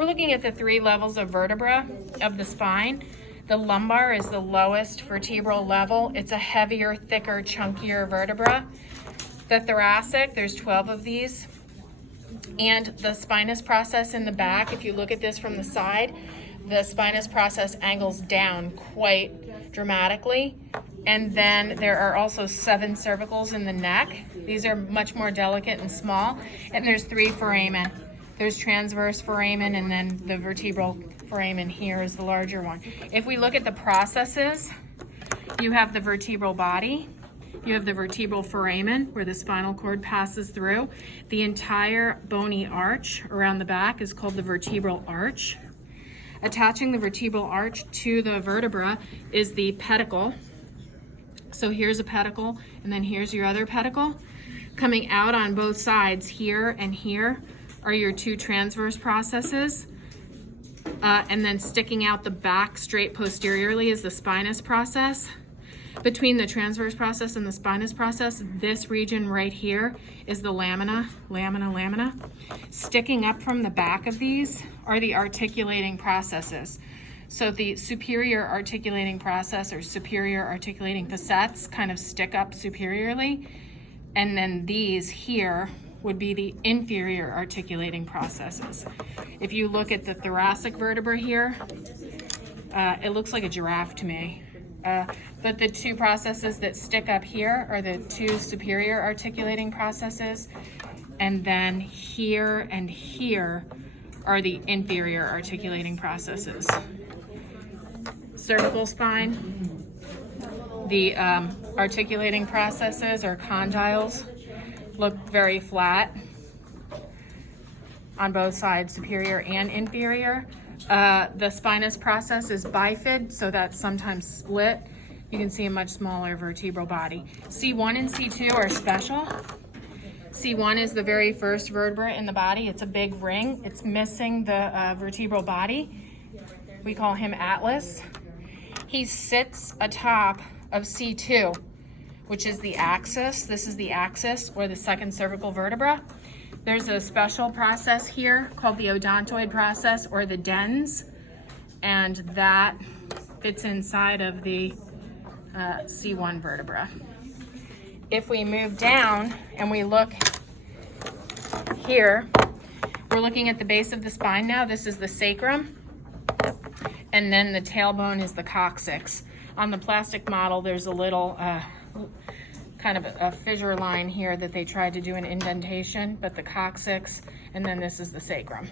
We're looking at the 3 levels of vertebra of the spine. The lumbar is the lowest vertebral level. It's a heavier, thicker, chunkier vertebra. The thoracic, there's 12 of these. And the spinous process in the back, if you look at this from the side, the spinous process angles down quite dramatically. And then there are also 7 cervicals in the neck. These are much more delicate and small. And there's 3 foramen. There's transverse foramen, and then the vertebral foramen here is the larger one. If we look at the processes, you have the vertebral body, you have the vertebral foramen where the spinal cord passes through. The entire bony arch around the back is called the vertebral arch. Attaching the vertebral arch to the vertebra is the pedicle. So here's a pedicle, and then here's your other pedicle. Coming out on both sides, here and here, are your 2 transverse processes. And then sticking out the back straight posteriorly is the spinous process. Between the transverse process and the spinous process, this region right here is the lamina. Sticking up from the back of these are the articulating processes. So the superior articulating process or superior articulating facets kind of stick up superiorly. And then these here would be the inferior articulating processes. If you look at the thoracic vertebra here, it looks like a giraffe to me. But the 2 processes that stick up here are the 2 superior articulating processes, and then here and here are the inferior articulating processes. Cervical spine, the articulating processes or condyles look very flat on both sides, superior and inferior. The spinous process is bifid, so that's sometimes split. You can see a much smaller vertebral body. C1 and C2 are special. C1 is the very first vertebra in the body. It's a big ring. It's missing the vertebral body. We call him Atlas. He sits atop of C2, which is the axis. This is the axis, or the second cervical vertebra. There's a special process here called the odontoid process, or the dens, and that fits inside of the C1 vertebra. If we move down and we look here, we're looking at the base of the spine now. This is the sacrum, and then the tailbone is the coccyx. On the plastic model, there's a little kind of a fissure line here that they tried to do an indentation, but the coccyx, and then this is the sacrum.